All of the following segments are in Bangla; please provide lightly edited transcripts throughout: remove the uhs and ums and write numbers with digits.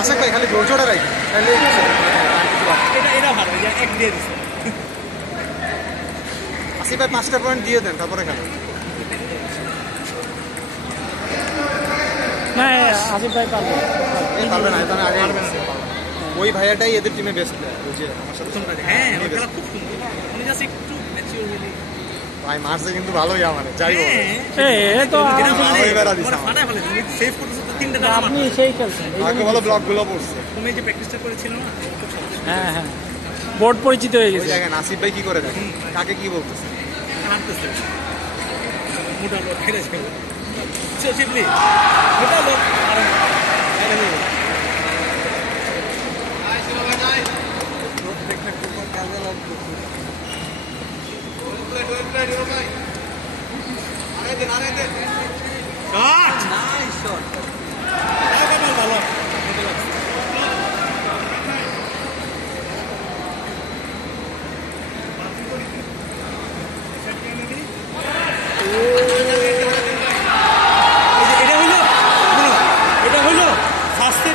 আশা করি খালি গোলচোটা রাখি তাহলে এটা ভালো এক দিয়ে দিচ্ছে আসিফ ভাই 5টা পয়েন্ট দিয়ে দেন তারপরে খেলো না আসিফ ভাই পারবে পারবে না এটা আগে ওই ভাইয়াটাই এদের টিমে বেস্ট প্লেয়ার বুঝে আমার সাথে হ্যাঁ ওই খেলা খুব সুন্দর উনি জাস্ট একটু ম্যাচিউর হইলে ভাই মারছে কিন্তু ভালোই আমাদের যাই হোক এ তো ফাটায় ফেলে সেভ করতেছে তো তিনটা ডান আপনি সেই খেলছেন আগে ভালো ব্লকগুলো পড়ছে তুমি যে প্র্যাকটিসটা করেছিল না খুব সহজ হ্যাঁ হ্যাঁ বোর্ড পরিচিত হয়ে ওই গেছে দেখেন আসিফ ভাই কি করে দেখেন কাকে কি বলতেছে হাঁটতেছে মোটা লোক খেলে যাবে শিবলি মোটা লোক আর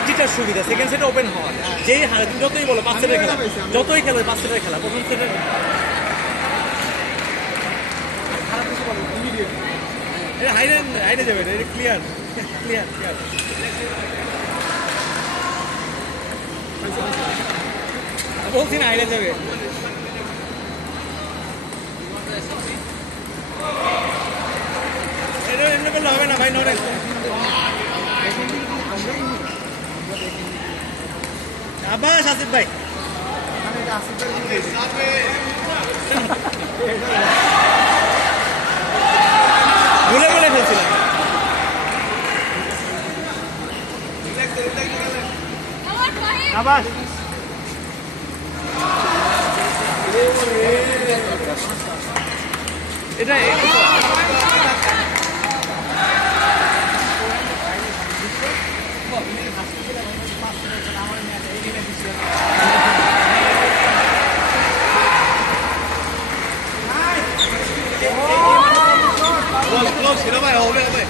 যেটা সুবিধা সেকেন্ড সেটে ওপেন হওয়া যেই যতই বলো 5 সেটের খেলা যতই খেলো 5 সেটের খেলা প্রথম সেটের হাইরে যাবে এটা ক্লিয়ার ক্লিয়ার ক্লিয়ার বলছি না হাইরে যাবে এটা এমনি করলে হবে না ভাই নরেশ আবাস আসিফ ভাই ভুলে বলে ফেলছিলাম আবাস এটা ভাই হবে